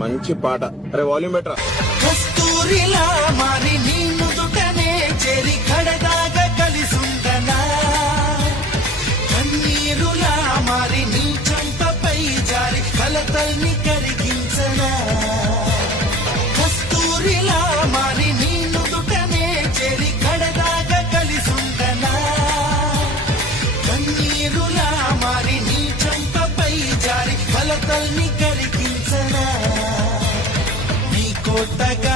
మంచి పాట. అరే వాల్యూమ్ బెటర్. కస్తూరిలా మారి నీ నుదుటనే చేరి కడదాగా కలిసుండనా, కన్నీరులా మారి నీ చంపపై జారి కలతల్ని కరిగించనా. కస్తూరిలా మారి నీ నుదుటనే చేరి కడదాగా కలిసుండనా, కన్నీరులా మారి నీ చంపపై జారి కలతల్ని కరిగించనా. నీ కోటగా